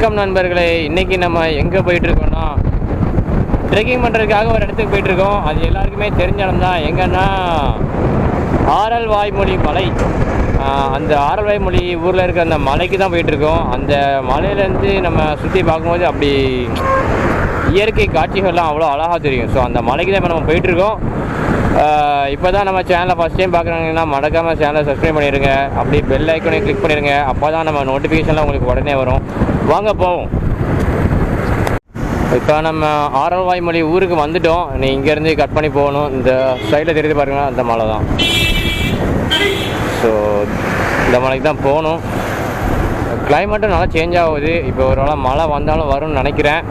வணக்கம் நண்பர்களே. இன்னைக்கு நம்ம எங்கே போயிட்டு இருக்கோம்னா ட்ரெக்கிங் பண்ணுறதுக்காக ஒரு இடத்துக்கு போயிட்டு இருக்கோம் அது எல்லாருக்குமே தெரிஞ்ச இடம் தான். எங்கன்னா ஆரல் வாய்மொழி மலை. அந்த ஆரல் வாய்மொழி ஊரில் இருக்க அந்த மலைக்கு தான் போயிட்டு இருக்கோம் அந்த மலையிலேருந்து நம்ம சுற்றி பார்க்கும்போது அப்படி இயற்கை காட்சிகள்லாம் அவ்வளோ அழகாக தெரியும். ஸோ அந்த மலைக்கு தான் இப்போ நம்ம போயிட்டு இருக்கோம் இப்போ தான் நம்ம சேனலை ஃபஸ்ட் டைம் பார்க்குறாங்கன்னா மறக்காமல் சேனலை சப்ஸ்கிரைப் பண்ணிடுங்க அப்படியே பெல் ஐக்கனையும் கிளிக் பண்ணிடுங்க அப்போ தான் நம்ம நோட்டிஃபிகேஷன்லாம் உங்களுக்கு உடனே வரும். வாங்க போவோம். இப்போ நம்ம ஆரல்வாய்மொழி ஊருக்கு வந்துட்டோம். நீ இங்கேருந்து கட் பண்ணி போகணும். இந்த சைடில் தெரியுது பாருங்க அந்த மலை தான். ஸோ இந்த மலைக்கு தான் போகணும். கிளைமேட்டும் நல்லா சேஞ்ச் ஆகுது. இப்போ ஒரு வேளை மழை வந்தாலும் வரும்னு நினைக்கிறேன்.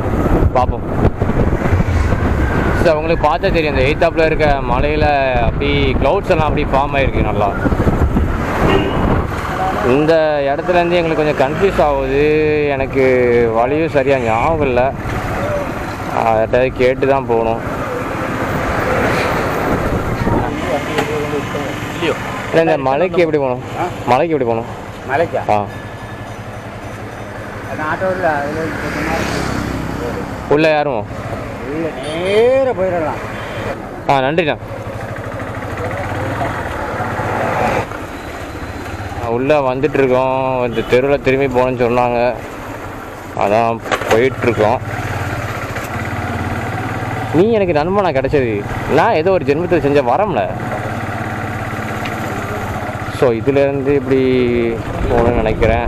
பார்ப்போம். ஸோ உங்களுக்கு பார்த்தா தெரியும். இந்த எய்த்தாப்பில் இருக்க மலையில் அப்படி க்ளவுட்ஸ் எல்லாம் அப்படி ஃபார்ம் ஆகிருக்கு நல்லா. இந்த இடத்துலேருந்து எங்களுக்கு கொஞ்சம் கன்ஃபியூஸ் ஆகுது. எனக்கு வழியும் சரியாக ஞாபகம் இல்லை. யார்கிட்டயாவது கேட்டு தான் போகணும் இல்லை இந்த மலைக்கு எப்படி போகணும்? மலைக்கு எப்படி போகணும்? மலைக்கா? ஆ. உள்ள யாரும் இல்லை நேராக போயிடலாம். ஆ நன்றிண்ணா. உள்ளே வந்துட்டு இருக்கோம் இந்த தெருவில் திரும்பி போகணும்னு சொன்னாங்க. அதான் போயிட்டுருக்கோம். நீ எனக்கு நண்பனா கிடைச்சது. நான் ஏதோ ஒரு ஜென்மத்தில் செஞ்ச வரம்ல. ஸோ இதுலேருந்து இப்படி போகணும்னு நினைக்கிறேன்.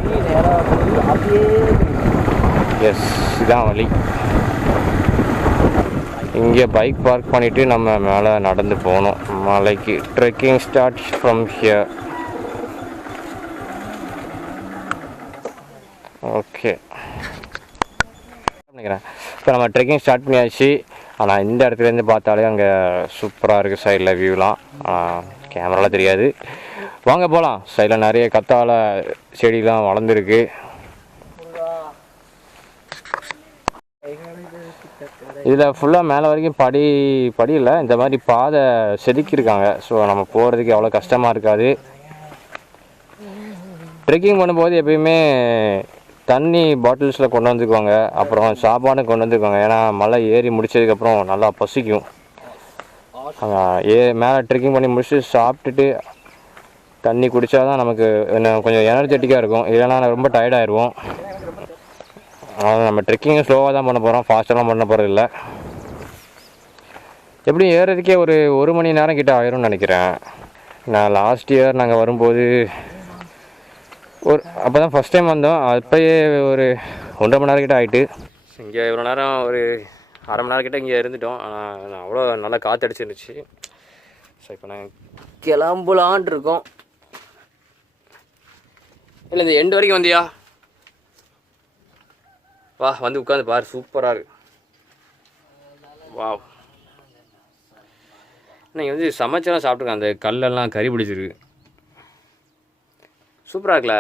எஸ் இதான் வழி. இங்கே பைக் பார்க் பண்ணிவிட்டு நம்ம மேலே நடந்து போகணும். மலைக்கு trekking start from here okay நினைக்கிறேன். இப்போ நம்ம ட்ரெக்கிங் ஸ்டார்ட் பண்ணியாச்சு. ஆனால் இந்த இடத்துலேருந்து பார்த்தாலே அங்கே சூப்பராக இருக்குது சைடில் வியூலாம் கேமராலாம் தெரியாது. வாங்க போகலாம் சைடில் நிறைய கத்தால செடிலாம் வளர்ந்துருக்கு. இதில் ஃபுல்லாக மேலே வரைக்கும் படி படி இல்லை இந்த மாதிரி பாதை செதுக்கியிருக்காங்க. ஸோ நம்ம போகிறதுக்கு அவ்வளோ கஷ்டமாக இருக்காது. ட்ரெக்கிங் பண்ணும்போது எப்பயுமே தண்ணி பாட்டில்ஸில் கொண்டு வந்துக்குவாங்க. அப்புறம் சாப்பாடு கொண்டு வந்துக்குவாங்க. ஏன்னா மலை ஏறி முடிச்சதுக்கப்புறம் நல்லா பசிக்கும். ஏ மேலே ட்ரெக்கிங் பண்ணி முடிச்சுட்டு சாப்பிட்டுட்டு தண்ணி குடித்தா தான் நமக்கு கொஞ்சம் எனர்ஜெட்டிக்காக இருக்கும். இல்லைன்னா ரொம்ப டயர்டாயிருவோம் அதாவது நம்ம ட்ரெக்கிங்கை ஸ்லோவாக தான் பண்ண போகிறோம் ஃபாஸ்ட்டெல்லாம் பண்ண போகிறது இல்லை. எப்படியும் ஏறுறதுக்கே ஒரு ஒரு மணி நேரம் கிட்ட ஆயிரும்னு நினைக்கிறேன். நான் லாஸ்ட் இயர் நாங்கள் வரும்போது ஒரு அப்போ தான் ஃபஸ்ட் டைம் வந்தோம். அப்போயே ஒரு ஒன்றரை மணி நேரம் கிட்ட ஆகிட்டு இங்கே இவ்வளோ நேரம் ஒரு அரை மணி நேரம் கிட்ட இங்கே இருந்துட்டோம். ஆனால் அவ்வளோ நல்லா காற்றடிச்சிருந்துச்சு ஸோ இப்போ நாங்கள் கிளம்பலான் இருக்கோம். இல்லை இந்த எண்டு வரைக்கும் வந்தியா? வா வந்து உட்காந்து பாரு சூப்பராக இருக்கு. வா நீங்கள் வந்து சமைச்செல்லாம் சாப்பிட்ருக்கேன் அந்த கல்லெல்லாம் கறி பிடிச்சிருக்கு. சூப்பராக இருக்குல்ல?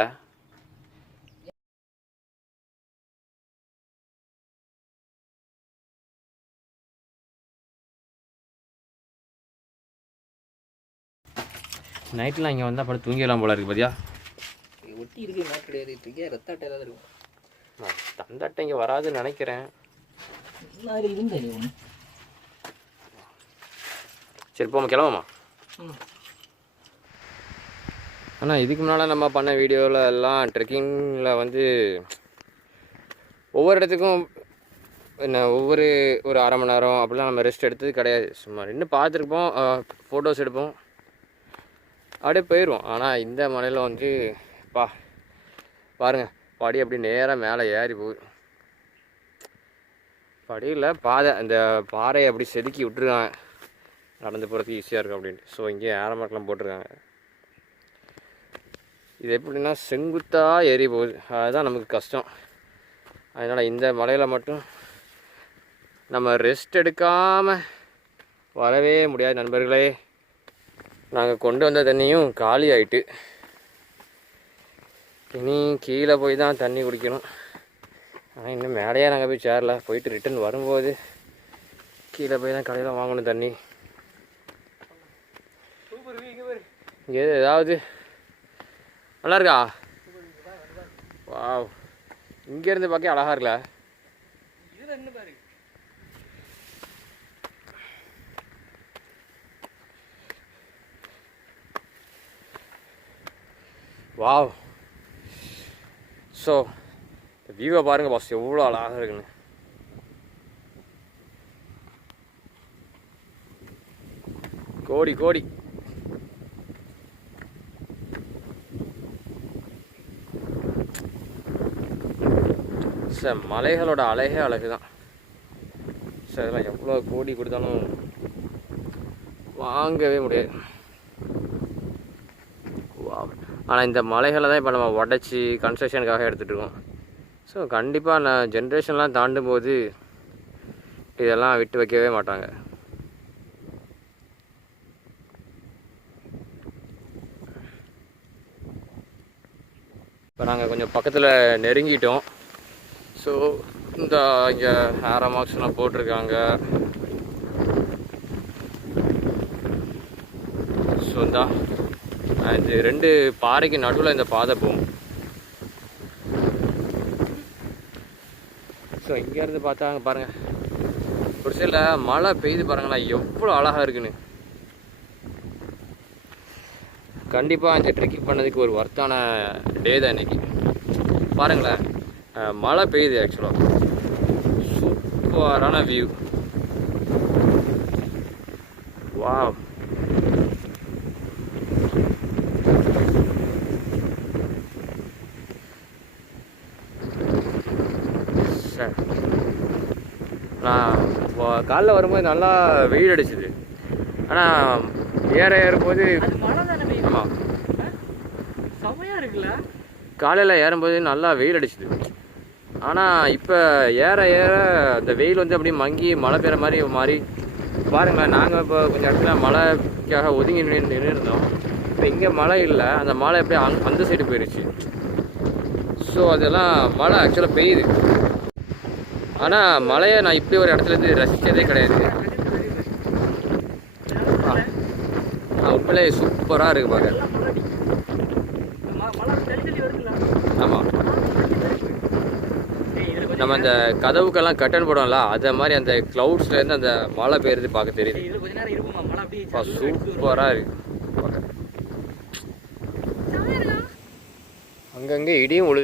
நைட்டில் இங்கே வந்தால் படம் தூங்கிடலாம் போல இருக்கு பார்த்தியா ஒட்டி இருக்கு மேட்ரு கிடையாது. ரத்த ரத்தாட்டை ஏதாவது இருக்கும் நான் தந்தாட்டை இங்கே வராதுன்னு நினைக்கிறேன். சரி போமா கிளம்புமா ஆனால் இதுக்கு முன்னால் நம்ம பண்ண வீடியோவில் எல்லாம் ட்ரெக்கிங்கில் வந்து ஒவ்வொரு இடத்துக்கும் என்ன ஒவ்வொரு ஒரு அரை மணி நேரம் அப்படிலாம் நம்ம ரெஸ்ட் எடுத்தது கிடையாது. சும்மா நின்று பார்த்துருப்போம் ஃபோட்டோஸ் எடுப்போம். அப்படியே போயிடுவோம். ஆனால் இந்த மலையில் வந்து பா பாருங்கள் படி அப்படி நேராக மேலே ஏறி போகுது. படியில் பாதை அந்த பாறையை அப்படி செதுக்கி விட்டுருக்காங்க. நடந்து போகிறதுக்கு ஈஸியாக இருக்கும் அப்படின்ட்டு. ஸோ இங்கே ஏரமாட்டெலாம் போட்டிருக்காங்க. இது எப்படின்னா செங்குத்தாக ஏறி போகுது. அதுதான் நமக்கு கஷ்டம். அதனால் இந்த மலையில் மட்டும் நம்ம ரெஸ்ட் எடுக்காமல் வரவே முடியாது நண்பர்களே. நாங்கள் கொண்டு வந்த தண்ணியும் காலி ஆயிட்டு. இனி கீழே போய் தான் தண்ணி குடிக்கணும். ஆனால் இன்னும் மேலேயே நாங்கள் போய் சேரல. போயிட்டு ரிட்டர்ன் வரும்போது கீழே போய் தான் கடையில் வாங்கணும் தண்ணி. இங்கே ஏதாவது? நல்லா இருக்கா? வாவ். இங்கேருந்து பார்க்க அழகாக இருக்குல்ல? வாவ். ஸோ வியூவை பாருங்கள் பாஸ் எவ்வளோ அழகாக இருக்குன்னு. கோடி கோடி. சார் மலைகளோட அழகே அழகு தான் சார் இதெல்லாம் எவ்வளோ கோடி கொடுத்தாலும் வாங்கவே முடியாது. ஆனால் இந்த மலைகளை தான் இப்போ நம்ம உடச்சி கன்ஸ்ட்ரக்ஷனுக்காக எடுத்துகிட்ருக்கோம் ஸோ கண்டிப்பாக நான் ஜென்ரேஷன்லாம் தாண்டும் போது இதெல்லாம் விட்டு வைக்கவே மாட்டாங்க. இப்போ நாங்கள் கொஞ்சம் பக்கத்தில் நெருங்கிட்டோம். ஸோ இந்த இங்கே ஹேர மார்க்ஸ்லாம் போட்டிருக்காங்க. ஸோ இந்தா அது ரெண்டு பாறைக்கு நடுவில் இந்த பாதை போகும். ஸோ இங்கேருந்து பார்த்தா அங்கே பாருங்கள் ஒரு சில மழை பெய்யுது பாருங்களேன். எவ்வளோ அழகாக இருக்குன்னு. கண்டிப்பாக இந்த ட்ரெக்கிங் பண்ணதுக்கு ஒரு ஒர்த்தான டே தான் இன்றைக்கி பாருங்களேன். மழை பெய்யுது ஆக்சுவலாக சூப்பரான வியூ வாவ் சார் நான் வ- காலைல வரும்போது நல்லா வெயில் அடிச்சுது. ஆனால் ஏற ஏறும்போது ஆமாம் காலையில் ஏறும்போது நல்லா வெயில் அடிச்சுது. ஆனால் இப்போ ஏற ஏற அந்த வெயில் வந்து அப்படியே மங்கி மழை பெய்கிற மாதிரி மாறி. பாருங்களேன் நாங்கள் இப்போ கொஞ்சம் இடத்துல மழைக்காக ஒதுங்கி நின்று நின்றுருந்தோம் இப்போ இங்கே மழை இல்லை. அந்த மழை அப்படியே அங் அந்த சைடு போயிடுச்சு ஸோ அதெல்லாம் மழை ஆக்சுவலாக பெய்யுது. ஆனால் மலையை நான் இப்படி ஒரு இடத்துல இருந்து ரசித்ததே கிடையாது. உண்மையிலே சூப்பராக இருக்குது பார்க்க ஆமாம் நம்ம அந்த கதவுக்கெல்லாம் கட்டன் போடுவோம்ல அதை மாதிரி அந்த க்ளவுட்ஸ்லேருந்து அந்த மழை பெய்யுறது பார்க்க தெரியுது. சூப்பராக இருக்கு. பார்க்க. இடியும் ஒழு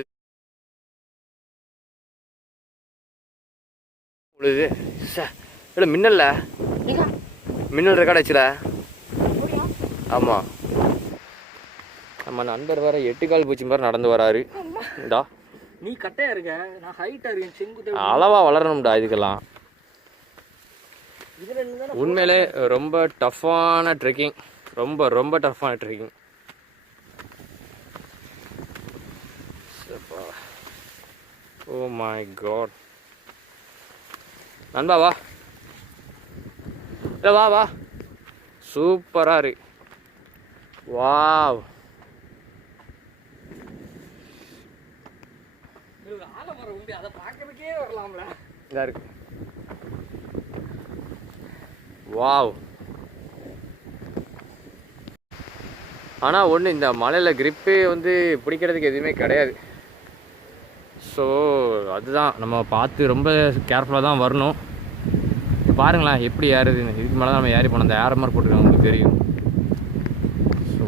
சே இல்லை மின்னல்ல? மின்னல் ரெக்கார்ட் ஆச்சுல? ஆமாம் நம்ம நண்பர் வேற எட்டு கால் பூச்சி மாதிரி நடந்து வராரு. இந்தா நீ கட்டையா இருக்க? நான் ஹைட்டா இருக்கேன் செங்குத்து அளவா வளரணும்டா இதுக்கெல்லாம். உண்மையிலே ரொம்ப டஃப்பான ட்ரெக்கிங் ரொம்ப ரொம்ப டஃப்பான ட்ரெக்கிங் ஓ மை காட் நண்பா வா. இல்லை வா வா. சூப்பராக இருக்கு வாவ். அதை இதாக இருக்கு. வாவ். ஆனால் ஒன்று இந்த மலையில் கிரிப்பே வந்து பிடிக்கிறதுக்கு எதுவுமே கிடையாது. ஸோ அதுதான். நம்ம பார்த்து ரொம்ப கேர்ஃபுல்லாக தான் வரணும். பாருங்களேன் எப்படி ஏறுதுன்னு இதுக்கு மேலே தான் நம்ம ஏறி போனோம் அந்த ஏற மாதிரி போட்டுருக்காங்க உங்களுக்கு தெரியும். ஸோ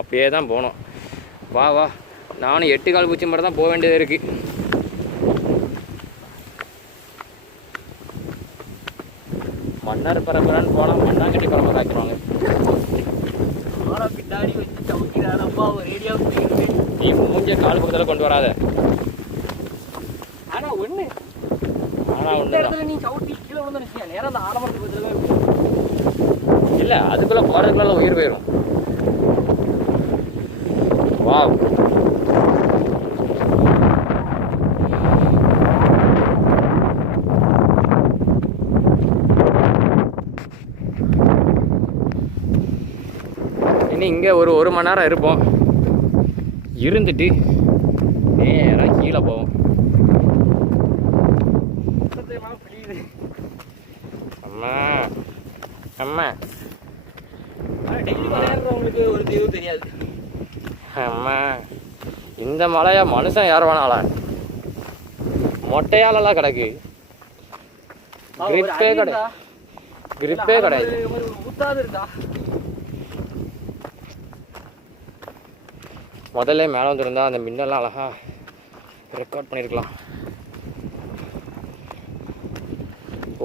அப்படியே தான் போனோம் வா வா. நானும் எட்டு கால் பூச்சி மட்டும் தான் போக வேண்டியது இருக்குது மன்னர் பரம்பரான்னு போனால் மண்ணாங்கட்டி பரம்பரை ஆக்கிடுவாங்க ஆனா பின்னாடி வச்சு சவுக்கிறாரப்பா ஒரு ஏரியா நீ மூஞ்ச கால் பக்கத்தில் கொண்டு வராத. ஆனா ஒண்ணு இந்த ஒன்று இடத்துல நீ சவுட்டி கீழே விழுந்து நினைச்சியா நேரம் அந்த ஆலமரத்துக்கு பதிலாக இல்லை அதுக்குள்ளே போகிறதுக்குள்ள உயிர் போயிடும் வாவ் இனி இங்கே ஒரு ஒரு மணி நேரம் இருப்போம். இருந்துட்டு நேராக கீழே போவோம். அம்மா அம்மா. தெரியாது அம்மா இந்த மலையை மனுஷன் யார் வேணால? மொட்டையாலலாம் கிடக்கு. கிரிப்பே கிடையாது. கிரிப்பே கிடையாது ஒரு- ஒரு ஊத்தாது இருக்கா முதல்ல மேலே வந்துருந்தால் அந்த மின்னெல்லாம் அழகா ரெக்கார்ட் பண்ணியிருக்கலாம்.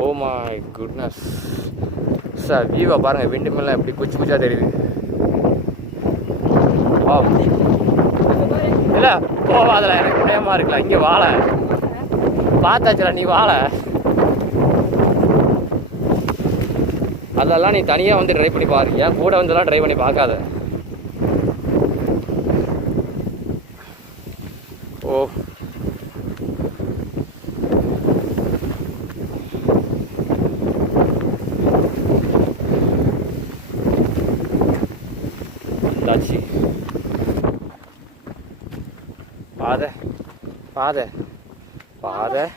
ஓ மை குட்னஸ் சார் வியூவை பாருங்கள் விண்டு மில்லாம் எப்படி குச்சி குச்சா தெரியுது. வா இல்லை போவாதில்ல எனக்கு பயமாக இருக்கலாம் இங்கே வாழ பார்த்தாச்சுல நீ வாழ அதெல்லாம் நீ தனியாக வந்து ட்ரை பண்ணி பாரு ஏன் கூட வந்துலாம் ட்ரை பண்ணி பார்க்காத ஓ தாச்சி பாதை பாதை. பாதை.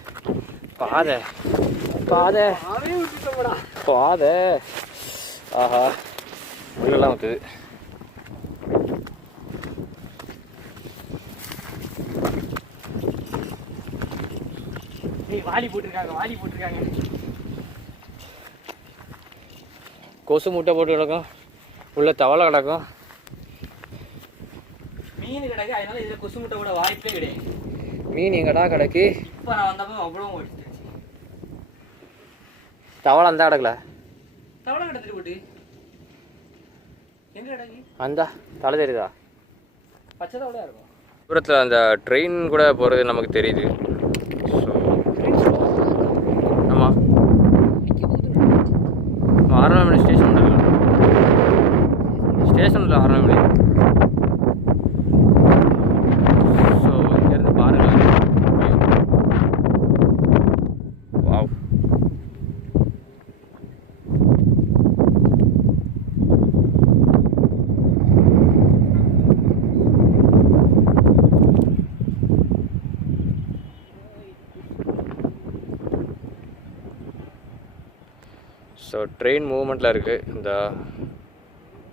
பாதை. பாதை. பாதை. ஆஹா. உள்ளெல்லாம் ஏய் வாலி போட்டிருக்காங்க வாலி போட்டிருக்காங்க. கொசு முட்டை போட்டு கிடக்கும். உள்ள தவளை கிடக்கும். மீன் கிடையாது அதனால இதுல கொசு முட்டை கூட வாய்ப்பே கிடையாது. மீன் எங்கடா கிடக்கு? இப்ப நான் வந்தப்போ அவ்வளோ ஓடிச்சு தவளை அந்த கிடக்கல? தவளை கிடத்துட்டு போட்டு. எங்க கிடக்கு? அந்த தலை தெரியுதா? பச்சை தவளையா இருக்கும். தூரத்தில் அந்த ட்ரெயின் கூட போகிறது நமக்கு தெரியுது ஸோ ஆமாம் ஆறாம் ஸ்டேஷன் உண்டல்ல ஸ்டேஷனில் ஆறாம் மணி ஸோ இங்கேருந்து பாருங்கள் வாவ் ஸோ ட்ரெயின் மூவ்மெண்ட்டில் இருக்குது இந்த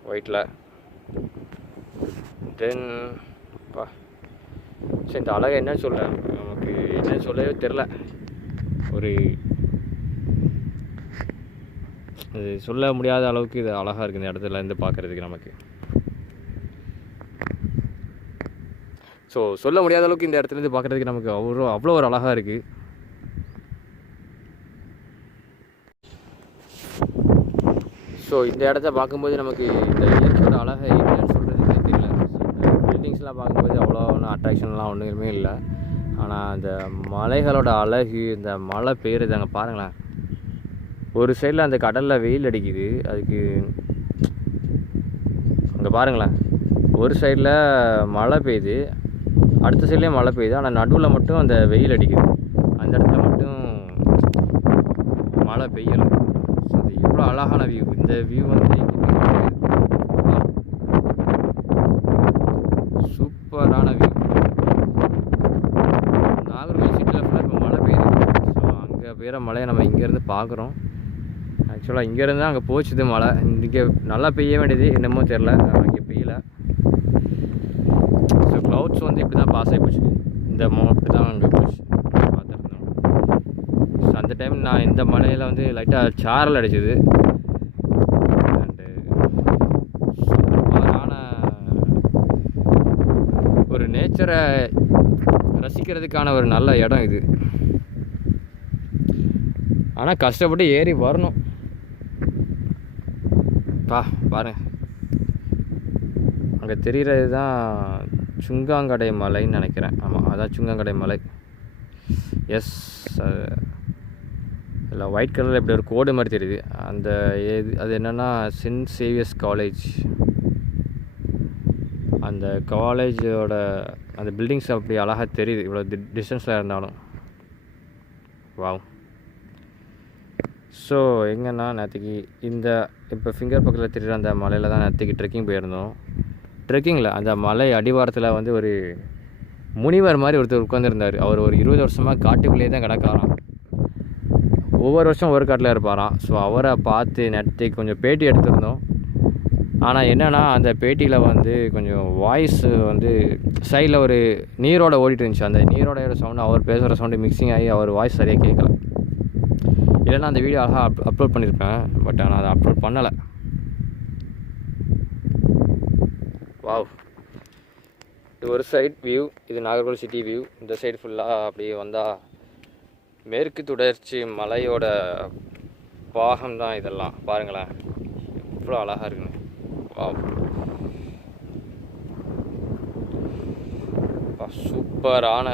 ஒயிட்டில் தென் பா. சரி இந்த அழகை என்ன சொல்ல நமக்கு என்ன சொல்லவே தெரில ஒரு இது சொல்ல முடியாத அளவுக்கு இது அழகாக இருக்குது இந்த இடத்துல இருந்து பார்க்குறதுக்கு நமக்கு. ஸோ சொல்ல முடியாத அளவுக்கு இந்த இடத்துல இருந்து பார்க்குறதுக்கு நமக்கு அவ்வளோ அவ்வளோ ஒரு அழகாக இருக்குது ஸோ இந்த இடத்த பார்க்கும்போது நமக்கு இந்த இயற்கையோட அழகை என்னன்னு சொல்கிறதுக்கு தெரியல. பில்டிங்ஸ்லாம் பார்க்கும்போது அவ்வளோ ஒன்றும் அட்ராக்ஷன்லாம் ஒன்றுமே இல்லை. ஆனால் அந்த மலைகளோட அழகு இந்த மழை பெய்யுறது அங்கே பாருங்களேன். ஒரு சைடில் அந்த கடலில் வெயில் அடிக்குது. அதுக்கு அங்கே பாருங்களேன். ஒரு சைடில் மழை பெய்யுது. அடுத்த சைட்லேயும் மழை பெய்யுது. ஆனால் நடுவில் மட்டும் அந்த வெயில் அடிக்குது. அந்த இடத்துல மட்டும் மழை பெய்யலை. ஸோ அது எவ்வளோ அழகான வியூ இந்த வியூ வந்து சூப்பரான வியூ நாகர்கோவில் சிட்டியில் ஃபுல்லாக இப்போ மழை பெய்யுது. ஸோ அங்கே பெய்கிற மழையை நம்ம இங்கேருந்து பார்க்குறோம். ஆக்சுவலாக இங்கேருந்து அங்கே போச்சுது மழை. இங்கே நல்லா பெய்ய வேண்டியது என்னமோ தெரில இங்கே பெய்யல. ஸோ க்ளவுட்ஸ் வந்து இப்படி தான் பாஸ் ஆகி போச்சு. இந்த மோ இப்படி தான் அங்கே போச்சு. பார்த்துருந்தோம் ஸோ அந்த டைம் நான் இந்த மழையில் வந்து லைட்டாக சாரல் அடிச்சிது அண்டு சூப்பரான நேச்சரை ரசிக்கிறதுக்கான ஒரு நல்ல இடம் இது. ஆனால் கஷ்டப்பட்டு ஏறி வரணும். பா பாருங்க. அங்கே தெரிகிறது தான் சுங்காங்கடை மலைன்னு நினைக்கிறேன். ஆமாம் அதான் சுங்காங்கடை மலை. எஸ் இல்லை ஒயிட் கலரில் இப்படி ஒரு கோடு மாதிரி தெரியுது. அந்த எது அது என்னென்னா சென்ட் சேவியர்ஸ் காலேஜ் அந்த காலேஜோட அந்த பில்டிங்ஸ் அப்படி அழகாக தெரியுது. இவ்வளோ டிஸ்டன்ஸில் இருந்தாலும். வாவ் ஸோ எங்கன்னா நேற்றுக்கு இந்த இப்போ ஃபிங்கர் பக்கத்தில் தெரியுற அந்த மலையில் தான் நேற்றுக்கு ட்ரெக்கிங் போயிருந்தோம். ட்ரெக்கிங்கில் அந்த மலை அடிவாரத்தில் வந்து ஒரு முனிவர் மாதிரி ஒருத்தர் உட்காந்துருந்தார் அவர் ஒரு இருபது வருஷமாக காட்டுக்குள்ளேயே தான் கிடக்காராம். ஒவ்வொரு வருஷம் ஒரு காட்டில் இருப்பாராம். ஸோ அவரை பார்த்து நேற்று கொஞ்சம் பேட்டி எடுத்திருந்தோம். ஆனால் என்னென்னா அந்த பேட்டியில் வந்து கொஞ்சம் வாய்ஸ் வந்து சைடில் ஒரு நீரோட ஓடிட்டு இருந்துச்சு அந்த நீரோட சவுண்டு அவர் பேசுகிற சவுண்டு மிக்சிங் ஆகி அவர் வாய்ஸ் சரியாக கேட்கல இல்லைன்னா அந்த வீடியோ அழகாக அப் அப்லோட் பண்ணியிருப்பேன் பட் ஆனால் அதை அப்லோட் பண்ணலை. வாவ் இது ஒரு சைட் வியூ இது நாகர்கோவில் சிட்டி வியூ இந்த சைடு ஃபுல்லாக அப்படியே வந்தால் மேற்கு தொடர்ச்சி மலையோட பாகம் தான் இதெல்லாம். பாருங்களேன். இவ்வளோ அழகாக இருக்குங்க சூப்பரான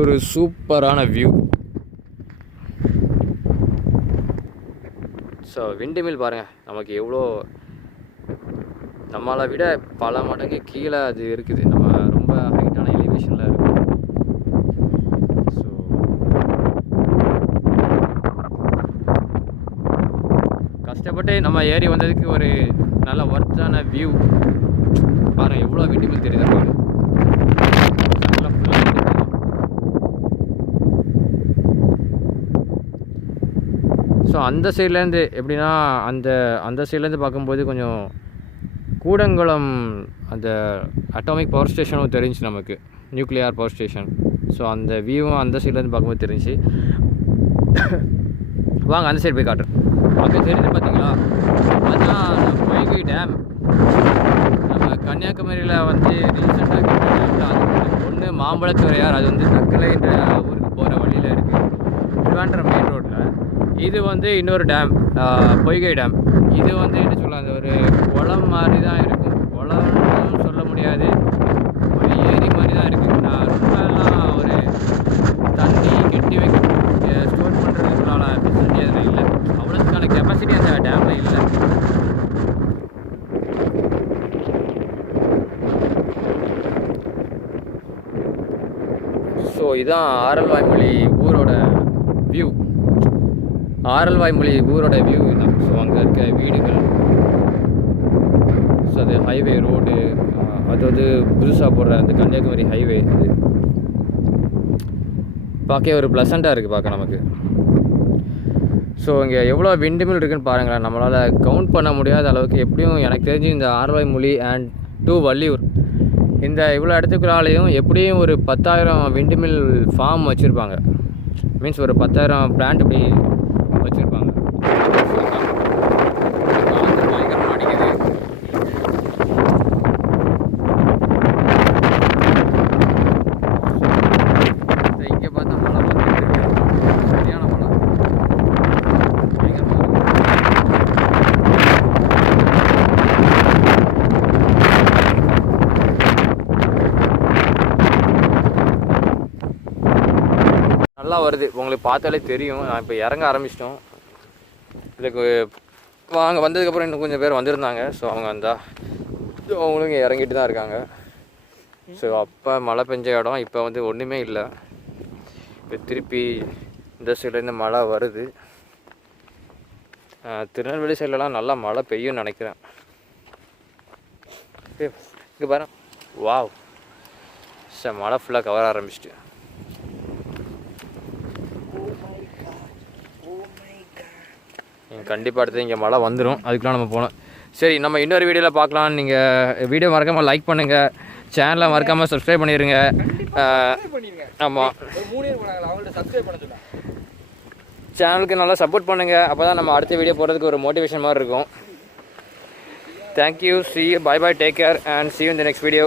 ஒரு சூப்பரான வியூ ஸோ விண்டு மில் பாருங்கள் நமக்கு எவ்வளோ நம்மளை விட பல மடங்கு கீழே அது இருக்குது. நம்ம ரொம்ப ஹைட்டான எலிவேஷனில் இருக்குது ஸோ கஷ்டப்பட்டு நம்ம ஏறி வந்ததுக்கு ஒரு நல்ல ஒர்த்தான வியூ பாருங்கள் எவ்வளோ விண்டு தெரியுது பாருங்க ஸோ அந்த சைட்லேருந்து எப்படின்னா அந்த அந்த சைட்லேருந்து பார்க்கும்போது கொஞ்சம் கூடங்குளம் அந்த அட்டாமிக் பவர் ஸ்டேஷனும் தெரிஞ்சு நமக்கு. நியூக்ளியர் பவர் ஸ்டேஷன் ஸோ அந்த வியூவும் அந்த சைட்லேருந்து பார்க்கும்போது தெரிஞ்சு வாங்க அந்த சைடு போய் காட்டுறேன். அங்கே தெரியுது பார்த்தீங்களா? அதுதான் அந்த பொய்கை டேம் நம்ம கன்னியாகுமரியில் வந்து ரீசெண்டாக அது ஒன்று மாம்பழத்துறையார் அது வந்து தக்கலைன்ற ஊருக்கு போகிற வழியில் இருக்குது திருவாண்டம் மெயின் ரோட்டில் இது வந்து இன்னொரு டேம் பொய்கை டேம் இது வந்து என்ன சொல்லலாம் அந்த ஒரு குளம் மாதிரி தான் இருக்கும். குளம்னு சொல்ல முடியாது. ஒரு ஏரி மாதிரி தான் இருக்குது நான் ரொம்பலாம் ஒரு தண்ணி கெட்டி வைக்க கெப்பாசிட்டி அந்த டேமில் இல்லை. ஸோ இதுதான் இதான் ஆரல்வாய்மொழி ஊரோட வியூ ஆரல்வாய்மொழி ஊரோட வியூ தான் ஸோ அங்கே இருக்க வீடுகள். ஸோ அது ஹைவே ரோடு அது வந்து புதுசாக போடுற அந்த கன்னியாகுமரி ஹைவே அது. பார்க்க ஒரு ப்ளசண்ட்டாக இருக்குது பார்க்க நமக்கு. ஸோ இங்கே எவ்வளோ விண்டுமில் இருக்குன்னு பாருங்களேன். நம்மளால் கவுண்ட் பண்ண முடியாத அளவுக்கு எப்படியும் எனக்கு தெரிஞ்சு இந்த ஆர்வாய் மொழி அண்ட் டூ வள்ளியூர். இந்த இவ்வளோ இடத்துக்குள்ளாலையும் எப்படியும் ஒரு பத்தாயிரம் விண்டுமில் ஃபார்ம் வச்சுருப்பாங்க. மீன்ஸ் ஒரு பத்தாயிரம் பிளான்ட் இப்படி வச்சுருப்பாங்க பயங்கரமாக அடிக்குது இங்கே பார்த்தா மழை வந்துட்டு இருக்கு சரியான மழை பயங்கரமாக இருக்கு நல்லா வருது. உங்களுக்கு பார்த்தாலே தெரியும். நான் இப்போ இறங்க ஆரம்பிச்சிட்டோம். இதுக்கு வாங்க வந்ததுக்கப்புறம் இன்னும் கொஞ்சம் பேர் வந்திருந்தாங்க. ஸோ அவங்க வந்தால் அவங்களும் இங்கே இறங்கிட்டு தான் இருக்காங்க. ஸோ அப்போ மழை பெஞ்ச இடம். இப்போ வந்து ஒன்றுமே இல்லை. இப்போ திருப்பி இந்த சைட்லேருந்து மழை வருது. திருநெல்வேலி சைட்லலாம் நல்லா மழை பெய்யும்னு நினைக்கிறேன். இங்கே பாரு. வாவ் சார் மழை ஃபுல்லாக கவர ஆரம்பிச்சிட்டு. கண்டிப்பாக அடுத்து இங்கே மழை வந்துடும் அதுக்கெலாம் நம்ம போகணும். சரி நம்ம இன்னொரு வீடியோவில் பார்க்கலாம் நீங்கள் வீடியோ மறக்காமல் லைக் பண்ணுங்கள் சேனலை மறக்காமல் சப்ஸ்கிரைப் பண்ணிடுங்க ஆமாம் சேனலுக்கு நல்லா சப்போர்ட் பண்ணுங்கள் அப்போ தான் நம்ம அடுத்த வீடியோ போடுறதுக்கு ஒரு மோட்டிவேஷன் மாதிரி இருக்கும். Thank you see bye bye take care and in the next video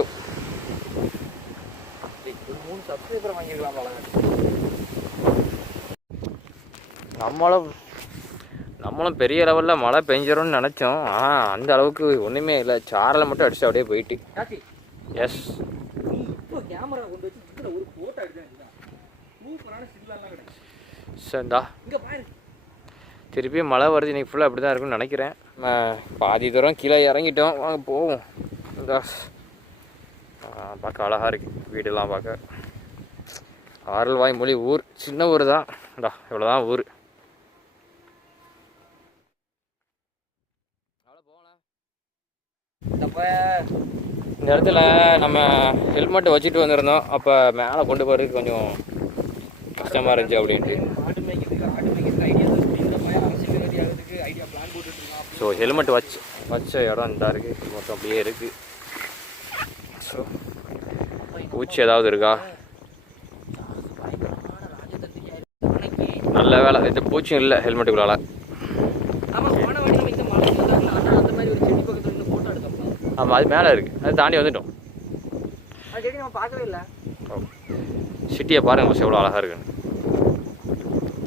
நம்மளும் நம்மளும் பெரிய லெவலில் மழை பெஞ்சிரும்னு நினச்சோம். ஆனால் அந்த அளவுக்கு ஒன்றுமே இல்லை. சாரலை மட்டும் அடிச்சு அப்படியே போயிட்டு. எஸ் சரிந்தா. திருப்பி மழை வருது. இன்னைக்கு ஃபுல்லாக அப்படி தான் இருக்கும்னு நினைக்கிறேன். பாதி தூரம் கீழே இறங்கிட்டோம். வாங்க போவோம். இந்தா. பார்க்க அழகாக இருக்குது வீடெல்லாம் பார்க்க. ஆரல்வாய் மொழி ஊர். சின்ன ஊர் தான் இந்தா இவ்வளோதான் ஊர். இந்த இடத்துல நம்ம ஹெல்மெட் வச்சுட்டு வந்திருந்தோம். அப்போ மேலே கொண்டு போகிறதுக்கு கொஞ்சம் கஷ்டமாக இருந்துச்சு அப்படின்ட்டு. ஸோ ஹெல்மெட் வச்சு வச்ச இடம் இதாக இருக்குது மொத்தம் அப்படியே இருக்குது ஸோ பூச்சி ஏதாவது இருக்கா? நல்ல வேலை. இது பூச்சியும் இல்லை ஹெல்மெட்டுக்குள்ளால ஆமா போன வாட்டி நம்ம இந்த மலை வந்தாங்க அந்த அந்த மாதிரி ஒரு செடி பக்கத்துல இருந்து போட்டோ எடுத்தோம் ஆமாம் அது மேலே இருக்குது அது தாண்டி வந்துட்டோம். பார்க்கவே இல்லை. சிட்டியை பாருங்க பஸ் எவ்வளோ அழகாக இருக்குன்னு.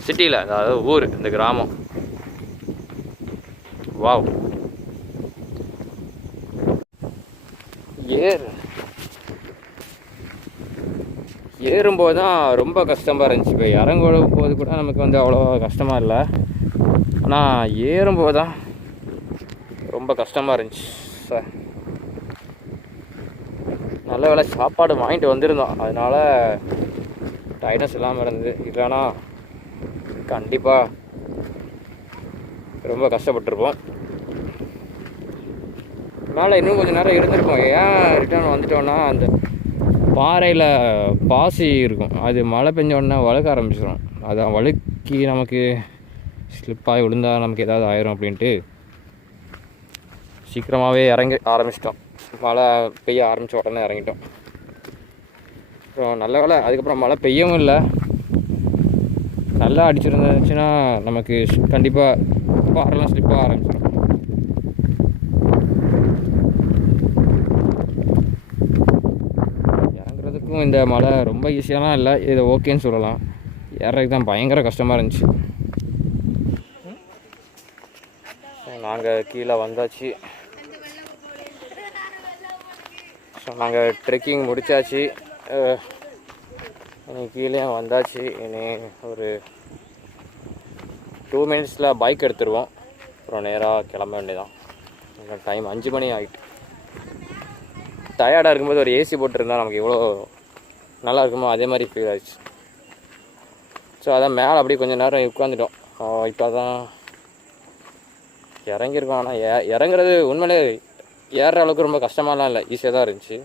சிட்டியில் அதாவது ஊர் இந்த கிராமம். வாவ். ஏறு. ஏறும்போது தான் ரொம்ப கஷ்டமாக இருந்துச்சு. இப்போ இறங்கும் போது கூட நமக்கு வந்து அவ்வளோ கஷ்டமாக இல்லை. ஆனால் ஏறும்போது தான் ரொம்ப கஷ்டமாக இருந்துச்சு சார் நல்ல வேலை சாப்பாடு வாங்கிட்டு வந்திருந்தோம். அதனால டைட்னஸ் இல்லாமல் இருந்தது. இல்லைன்னா கண்டிப்பாக ரொம்ப கஷ்டப்பட்டிருப்போம். மேலே இன்னும் கொஞ்சம் நேரம் இருந்திருப்போம். ஏன் ரிட்டர்ன் வந்துட்டோன்னா அந்த பாறையில் பாசி இருக்கும். அது மழை பெஞ்சோடனே வழுக்க ஆரம்பிச்சிடும் அதான் வழுக்கி நமக்கு ஸ்லிப்பாகி விழுந்தால் நமக்கு ஏதாவது ஆயிரும் அப்படின்ட்டு சீக்கிரமாகவே இறங்க ஆரம்பிச்சிட்டோம். மழை பெய்ய ஆரம்பித்த உடனே இறங்கிட்டோம். அப்புறம் நல்ல வேலை அதுக்கப்புறம் மழை பெய்யவும் இல்லை. நல்லா அடிச்சிருந்துச்சுன்னா நமக்கு கண்டிப்பாக பாறைலாம் ஸ்லிப்பாக ஆரம்பிச்சிடும் இறங்குறதுக்கும் இந்த மழை ரொம்ப ஈஸியாலாம் இல்லை. இதை ஓகேன்னு சொல்லலாம். ஏறதுக்கு தான் பயங்கர கஷ்டமாக இருந்துச்சு. நாங்கள் கீழே வந்தாச்சு. ஸோ நாங்கள் ட்ரெக்கிங் முடித்தாச்சு அஹ், இனி கீழே வந்தாச்சு. இனி ஒரு டூ மினிட்ஸில் பைக் எடுத்துருவோம். அப்புறம் நேராக கிளம்ப வேண்டியதான் டைம் அஞ்சு மணி ஆகிட்டு டயர்டாக இருக்கும்போது ஒரு ஏசி போட்டிருந்தா நமக்கு எவ்வளோ நல்லா இருக்குமோ அதே மாதிரி ஃபீல் ஆயிடுச்சு. ஸோ அதான் மேலே அப்படியே கொஞ்சம் நேரம் உட்காந்துட்டோம் இப்போ தான் இறங்கியிருக்கோம். ஆனால் இறங்குறது உண்மையிலே ஏறுற அளவுக்கு ரொம்ப கஷ்டமாலாம் இல்லை. ஈஸியாக தான் இருந்துச்சு.